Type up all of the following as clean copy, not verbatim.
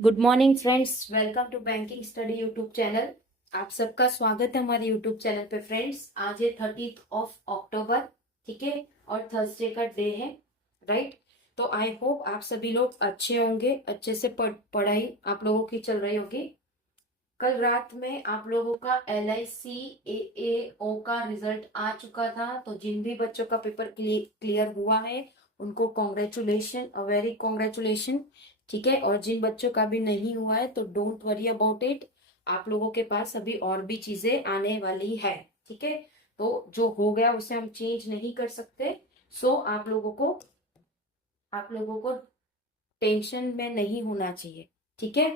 Good morning friends, welcome to banking study YouTube channel. आप सबका स्वागत है हमारे यूट्यूब चैनल पे। फ्रेंड्स, आज है 30 ऑफ अक्टूबर, ठीक है, और थर्सडे का डे है, राइट। तो आई होप आप सभी लोग अच्छे होंगे, अच्छे से पढ़ाई आप लोगों की चल रही होगी। कल रात में आप लोगों का LIC AAO का रिजल्ट आ चुका था, तो जिन भी बच्चों का पेपर क्लियर हुआ है उनको कॉन्ग्रेचुलेशन, अ वेरी कॉन्ग्रेचुलेशन, ठीक है। और जिन बच्चों का भी नहीं हुआ है तो डोंट वरी अबाउट इट, आप लोगों के पास अभी और भी चीजें आने वाली है, ठीक है। तो जो हो गया उसे हम चेंज नहीं कर सकते। सो आप लोगों को टेंशन में नहीं होना चाहिए, ठीक है।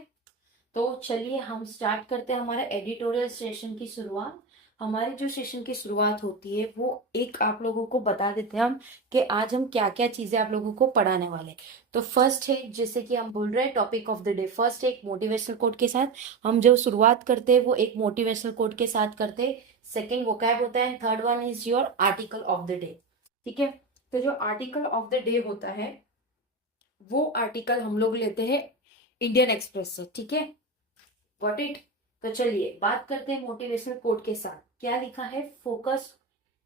तो चलिए हम स्टार्ट करते हैं हमारा एडिटोरियल सेशन की शुरुआत। हमारी जो सेशन की शुरुआत होती है वो एक आप लोगों को बता देते हैं हम कि आज हम क्या क्या चीजें आप लोगों को पढ़ाने वाले हैं। तो फर्स्ट है, जैसे कि हम बोल रहे हैं topic of the day, first एक मोटिवेशनल कोट के साथ हम जो शुरुआत करते हैं वो एक मोटिवेशनल कोट के साथ करते हैं। सेकेंड वोकैब होता है, third one is your article of the day, ठीक है। तो जो आर्टिकल ऑफ द डे होता है वो आर्टिकल हम लोग लेते हैं इंडियन एक्सप्रेस से, ठीक है। Got it. तो चलिए बात करते हैं मोटिवेशनल कोट के साथ। क्या लिखा है? Focus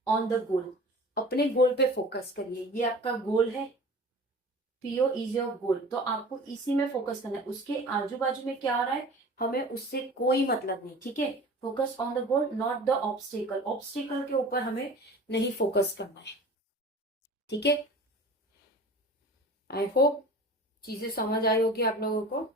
on the goal. अपने गोल पे फोकस करिए, ये आपका गोल है। पीओ इज योर गोल, तो आपको इसी में फोकस करना है। उसके आजू बाजू में क्या आ रहा है हमें उससे कोई मतलब नहीं, ठीक है। Focus on the goal, not the obstacle. Obstacle के ऊपर हमें नहीं फोकस करना है, ठीक है। आई होप चीजें समझ आई होगी आप लोगों को।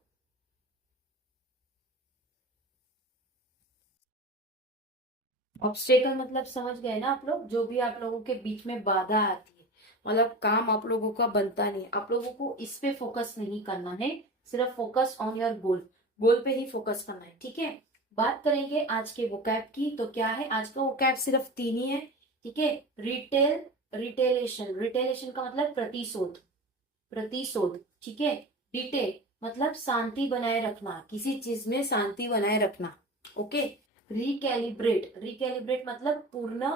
ऑब्स्टेकल मतलब समझ गए ना आप लोग, जो भी आप लोगों के बीच में बाधा आती है, मतलब काम आप लोगों का बनता नहीं है, आप लोगों को इस पे फोकस नहीं करना है। सिर्फ फोकस ऑन योर गोल, गोल पे ही फोकस करना है, ठीक है। बात करेंगे आज के वोकैब की, तो क्या है आज का वोकैब? सिर्फ तीन ही है, ठीक है। रिटेल, रिटेलेशन, रिटेलेशन का मतलब प्रतिशोध, प्रतिशोध, ठीक है। डिटेल मतलब शांति बनाए रखना, किसी चीज में शांति बनाए रखना, ओके। रिकैलिब्रेट, रिकैलिब्रेट मतलब पूर्ण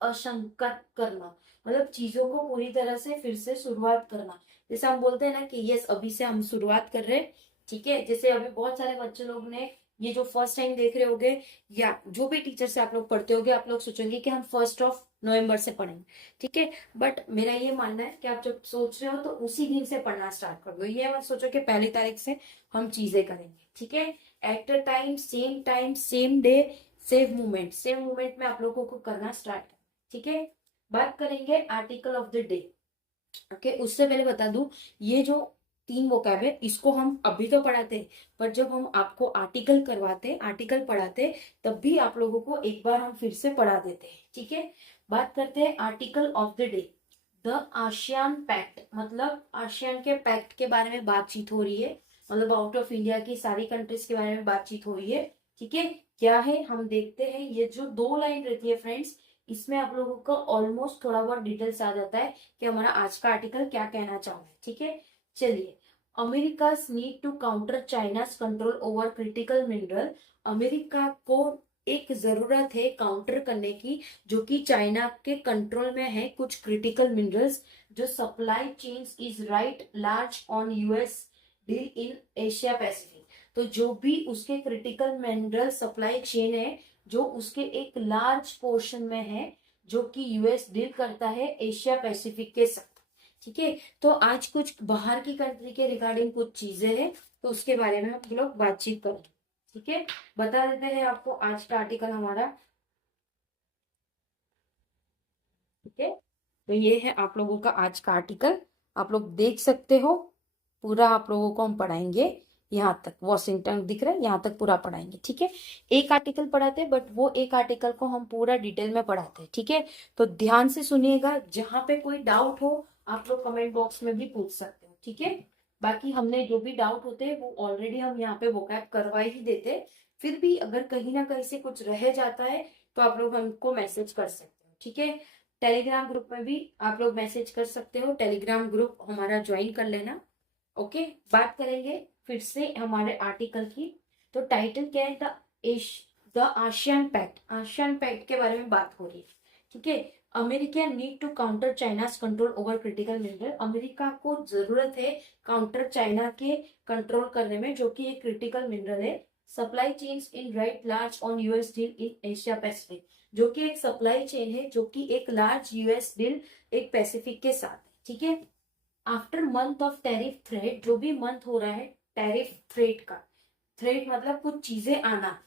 अशंकत करना, मतलब चीजों को पूरी तरह से फिर से शुरुआत करना। जैसे हम बोलते हैं ना कि यस अभी से हम शुरुआत कर रहे हैं, ठीक है। जैसे अभी बहुत सारे बच्चे लोग ने ये जो फर्स्ट टाइम देख रहे होगे, या जो भी टीचर से आप लोग पढ़ते होगे, आप लोग सोचेंगे कि हम 1 नवंबर से पढ़ेंगे, ठीक है। बट मेरा ये मानना है कि आप जब सोच रहे हो तो उसी दिन से पढ़ना स्टार्ट कर दो। ये मत सोचो कि पहली तारीख से हम चीजें करेंगे, ठीक है। At a time same day, same movement, same movement में आप लोगों को करना स्टार्ट, ठीक है। बात करेंगे article of the day, okay. उससे पहले बता दूं, ये जो तीन वोकैब है इसको हम अभी तो पढ़ाते हैं, पर जब हम आपको आर्टिकल करवाते, आर्टिकल पढ़ाते, तब भी आप लोगों को एक बार हम फिर से पढ़ा देते हैं, ठीक है। बात करते हैं article of the day. The ASEAN pact, मतलब आसियान के पैक्ट के बारे में बातचीत हो रही है, मतलब आउट ऑफ इंडिया की सारी कंट्रीज के बारे में बातचीत हो रही है, ठीक है। क्या है हम देखते हैं, ये जो दो लाइन रहती है फ्रेंड्स, इसमें आप लोगों को ऑलमोस्ट थोड़ा बहुत डिटेल्स आ जाता है कि हमारा आज का आर्टिकल क्या कहना चाह रहा है, ठीक है। चलिए, America's need to counter China's control over critical mineral. America को एक जरूरत है काउंटर करने की, जो कि चाइना के कंट्रोल में है कुछ क्रिटिकल मिनरल्स। जो supply chains is right large on US deal in Asia Pacific. तो जो भी उसके क्रिटिकल मिनरल सप्लाई चेन है, जो उसके एक लार्ज पोर्शन में है, जो कि US डील करता है एशिया पैसिफिक के साथ, ठीक है। तो आज कुछ बाहर की कंट्री के रिगार्डिंग कुछ चीजें हैं, तो उसके बारे में हम लोग बातचीत करेंगे, ठीक है। बता देते हैं आपको आज का आर्टिकल हमारा, ठीक है। तो ये है आप लोगों का आज का आर्टिकल, आप लोग देख सकते हो। पूरा आप लोगों को हम पढ़ाएंगे, यहाँ तक वॉशिंगटन दिख रहा है, यहाँ तक पूरा पढ़ाएंगे, ठीक है। एक आर्टिकल पढ़ाते हैं, बट वो एक आर्टिकल को हम पूरा डिटेल में पढ़ाते हैं, ठीक है। तो ध्यान से सुनिएगा, जहां पे कोई डाउट हो आप लोग कमेंट बॉक्स में भी पूछ सकते हो, ठीक है। बाकी हमने जो भी डाउट होते हैं वो ऑलरेडी हम यहाँ पे वोकैब करवा ही देते हैं। फिर भी अगर कहीं ना कहीं से कुछ रह जाता है तो आप लोग हमको मैसेज कर सकते हो, ठीक है। टेलीग्राम ग्रुप में भी आप लोग मैसेज कर सकते हो, टेलीग्राम ग्रुप हमारा ज्वाइन कर लेना, ओके। बात करेंगे फिर से हमारे आर्टिकल की। तो टाइटल क्या है? The ASEAN pact, ASEAN pact के बारे में बात हो रही है, ठीक है। America need to counter China's control over critical mineral. America को जरूरत है काउंटर चाइना के कंट्रोल करने में, जो कि एक क्रिटिकल मिनरल है। Supply chains in right large on US deal in Asia Pacific, जो कि एक सप्लाई चेन है, जो कि एक लार्ज यूएस डील एक पैसिफिक के साथ है, ठीक है। After month of tariff threat, जो भी मंथ हो रहा है टैरिफ थ्रेट का, थ्रेट मतलब कुछ चीजें आना,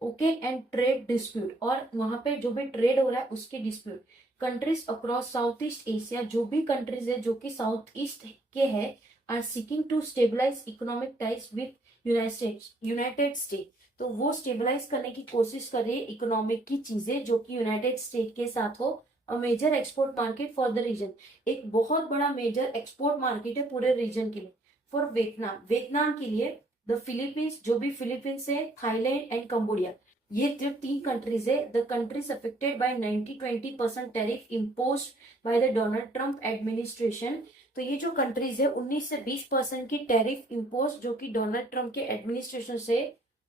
ओके, एंड ट्रेड डिस्प्यूट, और वहां पे जो भी ट्रेड हो रहा है उसके dispute. Countries across south East Asia, जो भी कंट्रीज है जो कि साउथ ईस्ट के हैं, are seeking to stabilise economic ties with United State. तो वो स्टेबलाइज करने की कोशिश कर रही है इकोनॉमिक की चीजें, जो कि यूनाइटेड स्टेट के साथ हो। A major export market for the region, एक बहुत बड़ा मेजर एक्सपोर्ट मार्केट है पूरे रीजन के लिए। फॉर वियतनाम, वियतनाम के लिए, द फिलीपींस, जो भी फिलीपींस है, थाईलैंड एंड कंबोडिया, ये जो 3 कंट्रीज है, the countries affected by 90-20% tariff imposed by the Donald Trump administration. तो ये जो कंट्रीज है 19 से 20% की टैरिफ इम्पोज, जो कि डोनाल्ड ट्रंप के एडमिनिस्ट्रेशन से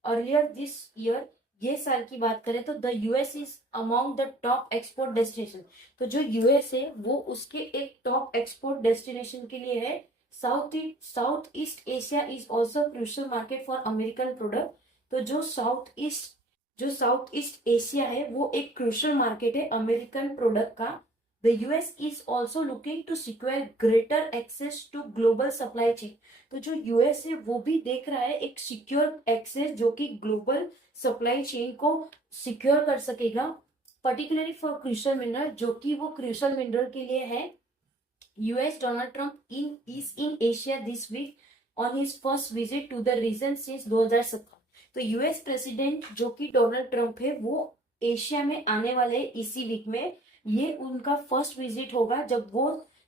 अर्लियर दिस ईयर, ये साल की बात करें तो the US is among the top export destination. तो जो यूएस है वो उसके एक टॉप एक्सपोर्ट डेस्टिनेशन के लिए है। South East Asia is also crucial market for American product. तो जो साउथ ईस्ट एशिया है वो एक क्रूशियल मार्केट है अमेरिकन प्रोडक्ट का। The US is also looking to secure greater access to global supply chain. तो जो यूएस है वो भी देख रहा है एक सिक्योर एक्सेस, जो कि ग्लोबल सप्लाई चेन को सिक्योर कर सकेगा, पर्टिकुलरली फॉर क्रूशियल मिनरल, जो कि वो क्रूशियल मिनरल के लिए है। US Donald Trump is in Asia this week on his first visit to the region since 2017। तो यूएस प्रेसिडेंट जो कि डोनाल्ड ट्रंप है वो एशिया में आने वाले हैं इसी वीक में। ये उनका फर्स्ट विजिट होगा जब वो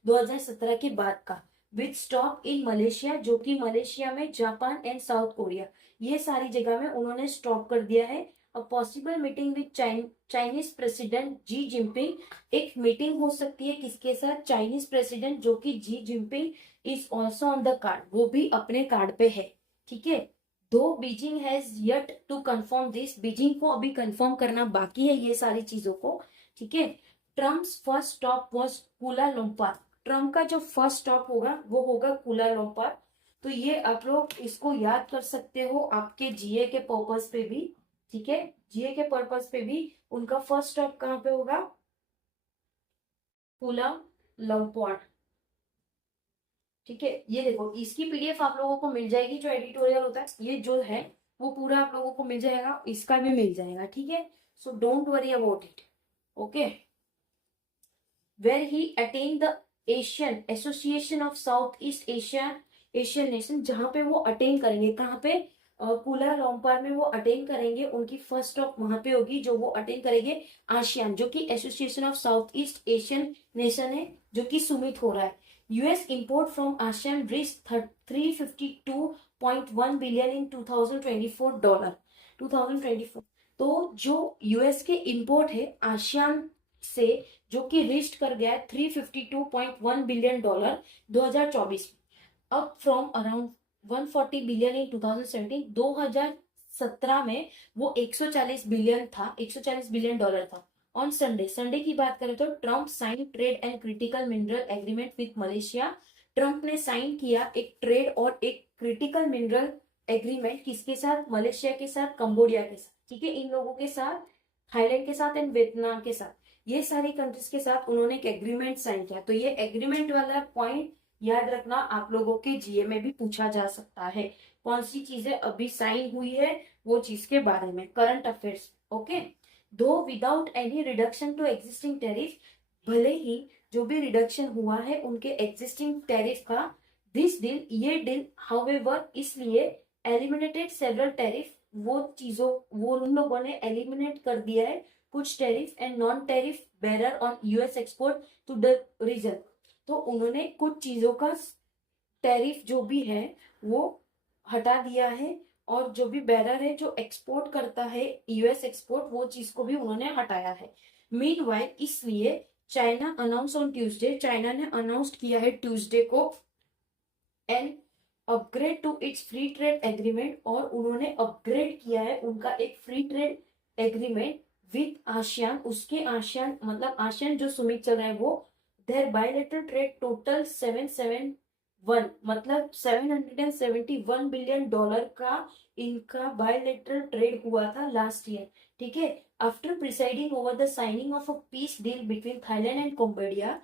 2017 के बाद का, विद स्टॉप इन मलेशिया, जो कि मलेशिया में, जापान एंड साउथ कोरिया, ये सारी जगह में उन्होंने स्टॉप कर दिया है। A possible meeting with Chinese president Xi Jinping, एक मीटिंग हो सकती है किसके साथ, चाइनीज प्रेसिडेंट जो कि Xi Jinping is also on the card, वो भी अपने कार्ड पे है, ठीक है। Though Beijing has yet to confirm this, Beijing को अभी कंफर्म करना बाकी है ये सारी चीजों को, ठीक है। Trump's first stop was Kuala Lumpur, Trump का जो फर्स्ट स्टॉप होगा वो होगा कुलालंपुर। तो ये आप लोग इसको याद कर सकते हो आपके जीए के पर्पस पे भी, ठीक है, जीए के पर्पस पे भी उनका फर्स्ट स्टॉप कहाँ पे होगा, कुलालंपुर, ठीक है। ये देखो इसकी पीडीएफ आप लोगों को मिल जाएगी, जो एडिटोरियल होता है ये जो है वो पूरा आप लोगों को मिल जाएगा, इसका भी मिल जाएगा, ठीक है। So don't worry about it, okay. Where he attend the Asian association of South East Asian nation, जहां पे वो अटेन करेंगे, कहाँ पे, कुलालंपुर में वो अटेन करेंगे। उनकी फर्स्ट स्टॉप वहां पे होगी जो वो अटेन करेंगे आसियान, जो कि association of South East Asian nation है, जो कि सुमित हो रहा है। US import from ASEAN reach 352.1 billion in 2024 dollar, 2024। तो जो यूएस के इंपोर्ट है आसियान से, जो कि रिस्ट कर गया है 352.1 बिलियन डॉलर 2024 में, up from around 140 billion in 2017। 2017 में वो 140 बिलियन था, 140 बिलियन डॉलर था। ऑन संडे की बात करें तो Trump sign trade and critical mineral agreement with Malaysia. Trump ने साइन किया एक ट्रेड और एक क्रिटिकल मिनरल एग्रीमेंट, किसके साथ, मलेशिया के साथ, कंबोडिया के साथ, ठीक है, इन लोगों के साथ, थाईलैंड के साथ एंड वियतनाम के साथ, ये सारी कंट्रीज के साथ उन्होंने एक एग्रीमेंट साइन किया। तो ये एग्रीमेंट वाला पॉइंट याद रखना, आप लोगों के जीए में भी पूछा जा सकता है, कौन सी चीजें अभी साइन हुई है वो चीज के बारे में, current affairs, okay. Though without any reduction to existing tariff, भले ही जो भी रिडक्शन हुआ है उनके एग्जिस्टिंग टैरिफ का, दिस डील, ये डील, हाउएवर, इसलिए एलिमिनेटेड सेवरल टैरिफ, वो चीजों, वो उन लोगों ने एलिमिनेट कर दिया है कुछ tariff and non tariff barrier on US export to the region. तो उन्होंने कुछ चीजों का टैरिफ जो भी है वो हटा दिया है, और जो भी बैरर है जो एक्सपोर्ट करता है यूएस एक्सपोर्ट, वो चीज को भी उन्होंने हटाया है। मीनवाइल, इसलिए China announce on Tuesday, China ने अनाउंस किया है ट्यूसडे को an upgrade to its free trade agreement, और उन्होंने अपग्रेड किया है उनका एक free trade agreement with ASEAN, उसके आसियान मतलब आसियान जो सुमित चल रहा है वो, देयर बायलैटरल ट्रेड टोटल 771 मतलब $771 बिलियन का इनका बायलैटरल ट्रेड हुआ था लास्ट ईयर। ठीक है, after presiding over the signing of a peace deal between Thailand and Cambodia,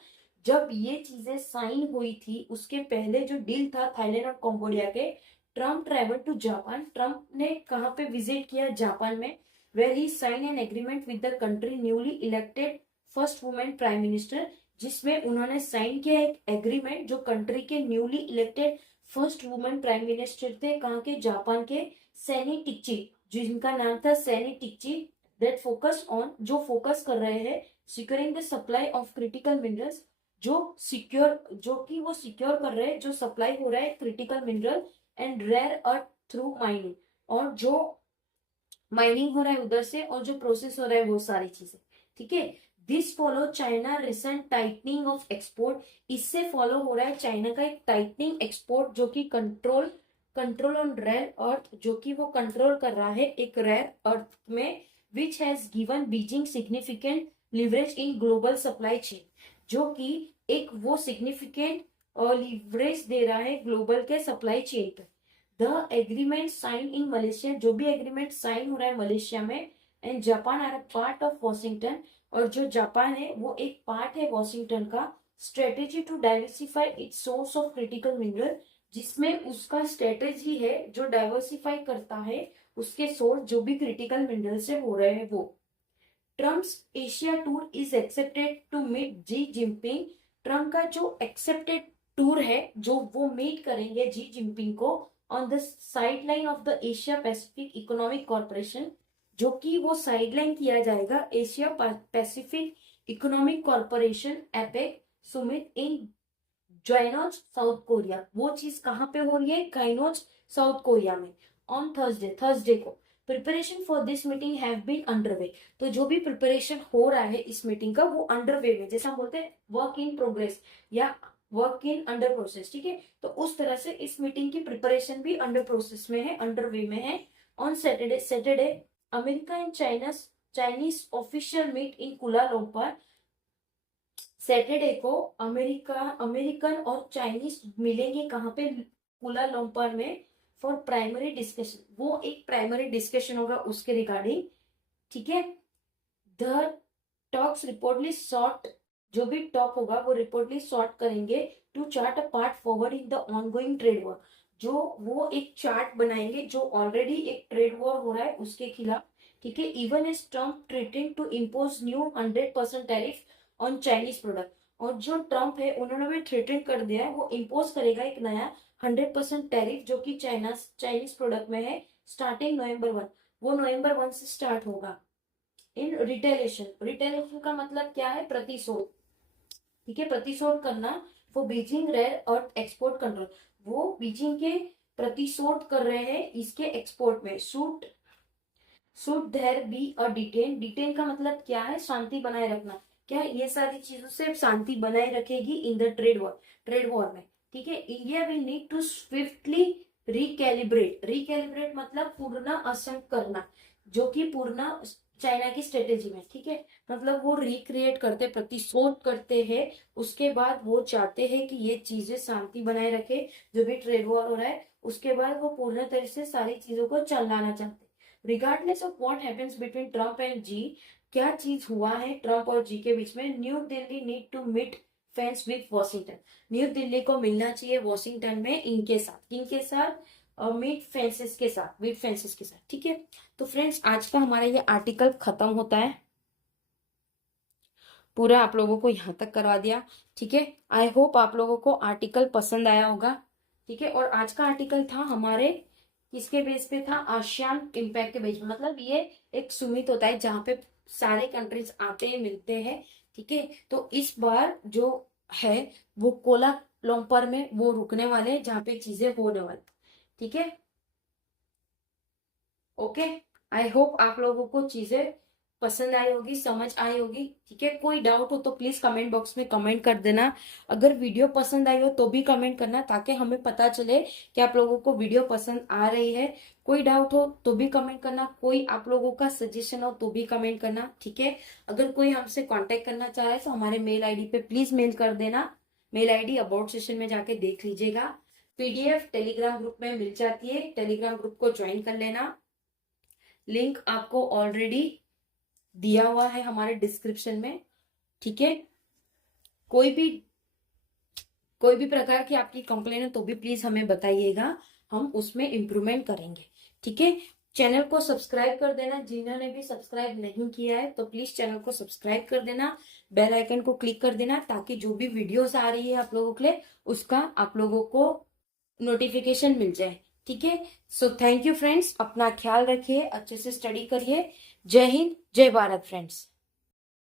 जब ये चीजें साइन हुई थी उसके पहले जो डील था थाईलैंड और कंबोडिया के, Trump travel to Japan, Trump ने कहाँ पे विजिट किया, जापान में, where he signed an agreement with the country newly elected first woman prime minister, जिसमें उन्होंने साइन किया एक एग्रीमेंट जो कंट्री के newly elected first women prime minister थे, कहाँ के, जापान के, सैनी टिक्ची, जिनका नाम था सैनी टिक्ची, दैट फोकस ऑन, जो फोकस कर रहे हैं securing the supply of critical minerals, जो कि वो सिक्योर कर रहे हैं जो सप्लाई हो रहा है critical mineral and rare earth through mining, और जो माइनिंग हो रहा है उधर से और जो प्रोसेस हो रहा है वो सारी चीजें। ठीक है, this follow China recent tightening of export, इससे फॉलो हो रहा है चाइना का एक टाइटनिंग एक्सपोर्ट जो कि कंट्रोल ऑन रेयर अर्थ, जो कि वो कंट्रोल कर रहा है एक रेयर अर्थ में, which has given Beijing significant leverage in global supply chain, जो कि एक वो सिग्निफिकेंट लिवरेज दे रहा है ग्लोबल के सप्लाई चेन पे। The agreement sign in Malaysia, जो भी एग्रीमेंट साइन हो रहा है मलेशिया में, and Japan are a part of Washington, और जो जापान है वो एक पार्ट है वॉशिंगटन का, strategy to diversify its source of critical mineral, जिसमें उसका स्ट्रेटेजी है जो डाइवर्सिफाई करता है उसके सोर्स जो भी क्रिटिकल मिनरल से हो रहे हैं वो। Trump's Asia tour is expected to meet Xi Jinping, Trump का जो एक्सेप्टेड टूर है जो वो मीट करेंगे जी जिनपिंग को on the sideline of the Asia Pacific economic corporation, जो कि वो साइडलाइन किया जाएगा Asia Pacific economic corporation APEC summit in Gyeongju South Korea, वो चीज कहाँ पे हो रही है, गाइनोज साउथ कोरिया में, ऑन थर्सडे को। Preparation for this meeting have been underway, तो जो भी प्रिपरेशन हो रहा है इस मीटिंग का वो अंडरवे में, जैसा हम बोलते हैं वर्क इन प्रोग्रेस या वर्क इन अंडर प्रोसेस। ठीक है, तो उस तरह से इस मीटिंग की प्रिपरेशन भी अंडर प्रोसेस में है, अंडरवे में है। On Saturday America and Chinese official meet in Kuala Lumpur, Saturday को अमेरिकन और चाइनीज मिलेंगे कहाँ पे, कुलालंपुर में, फॉर प्राइमरी डिस्कशन, वो एक प्राइमरी डिस्कशन होगा उसके रिगार्डिंग। ठीक है, द टॉक्स रिपोर्टली सॉर्ट, जो भी टॉक होगा वो रिपोर्टली सॉर्ट करेंगे to chart a part forward in the ongoing trade war, जो वो एक चार्ट बनाएंगे जो ऑलरेडी एक ट्रेड वॉर हो रहा है उसके खिलाफ। ठीक है, even as Trump threatening to impose new 100% tariff on Chinese product, और जो ट्रम्प है उन्होंने भी थ्रेटन कर दिया है वो इम्पोज करेगा एक नया 100% टैरिफ जो कि चाइनीज प्रोडक्ट में है, स्टार्टिंग November 1, वो November 1 से स्टार्ट होगा। इन रिटेलिएशन का मतलब क्या है, प्रतिशोध। ठीक है, प्रतिशोध करना, वो Beijing rare earth export control, वो बीजिंग के प्रतिशोध कर रहे हैं इसके एक्सपोर्ट में। Should there be a detente का मतलब क्या है, शांति बनाए रखना, क्या ये सारी चीजों से शांति बनाए रखेगी इन द ट्रेड वॉर में। ठीक है, India will need to swiftly recalibrate मतलब पूर्ण असंक करना, जो कि पूर्ण चाइना की स्ट्रेटेजी में। ठीक है, मतलब वो रिक्रिएट करते, प्रतिशोध करते हैं, उसके बाद वो चाहते हैं कि ये चीजें शांति बनाए रखे, जो भी ट्रेड वॉर हो रहा है उसके बाद वो पूर्ण तरह से सारी चीजों को चलाना चाहते हैं। Regardless of what happens between Trump and Xi, क्या चीज हुआ है ट्रम्प और जी के बीच में, New Delhi need to meet fences with Washington, New Delhi को मिलना चाहिए वॉशिंगटन में इनके साथ मीट फेंसेस के साथ। ठीक है, तो फ्रेंड्स आज का हमारा ये आर्टिकल खत्म होता है, पूरा आप लोगों को यहाँ तक करवा दिया। ठीक है, आई होप आप लोगों को आर्टिकल पसंद आया होगा। ठीक है, और आज का आर्टिकल था हमारे किसके बेस पे था, आसियान इम्पैक्ट के बेस पे, मतलब ये एक सुमित होता है जहाँ पे सारे कंट्रीज आते हैं मिलते हैं। ठीक है, तो इस बार जो है वो कोलालंपुर में वो रुकने वाले जहाँ पे चीजें होने वाली। ठीक है, ओके, आई होप आप लोगों को चीजें पसंद आई होगी, समझ आई होगी। ठीक है, कोई डाउट हो तो प्लीज कमेंट बॉक्स में कमेंट कर देना। अगर वीडियो पसंद आई हो तो भी कमेंट करना, ताकि हमें पता चले कि आप लोगों को वीडियो पसंद आ रही है। कोई डाउट हो तो भी कमेंट करना, कोई आप लोगों का सजेशन हो तो भी कमेंट करना। ठीक है, अगर कोई हमसे कांटेक्ट करना चाहे तो हमारे मेल आईडी पे प्लीज मेल कर देना। मेल आईडी अबाउट सेशन में जाके देख लीजिएगा। पीडीएफ टेलीग्राम ग्रुप में मिल जाती है, टेलीग्राम ग्रुप को ज्वाइन कर लेना। लिंक आपको ऑलरेडी दिया हुआ है हमारे डिस्क्रिप्शन में। ठीक है, कोई भी प्रकार की आपकी कंप्लेन है तो भी प्लीज हमें बताइएगा, हम उसमें इम्प्रूवमेंट करेंगे। ठीक है, चैनल को सब्सक्राइब कर देना। जिन्होंने भी सब्सक्राइब नहीं किया है तो प्लीज चैनल को सब्सक्राइब कर देना, बेल आइकन को क्लिक कर देना, ताकि जो भी वीडियोस आ रही है आप लोगों के लिए उसका आप लोगों को नोटिफिकेशन मिल जाए। ठीक है, सो थैंक यू फ्रेंड्स, अपना ख्याल रखिए, अच्छे से स्टडी करिए। जय हिंद, जय भारत फ्रेंड्स।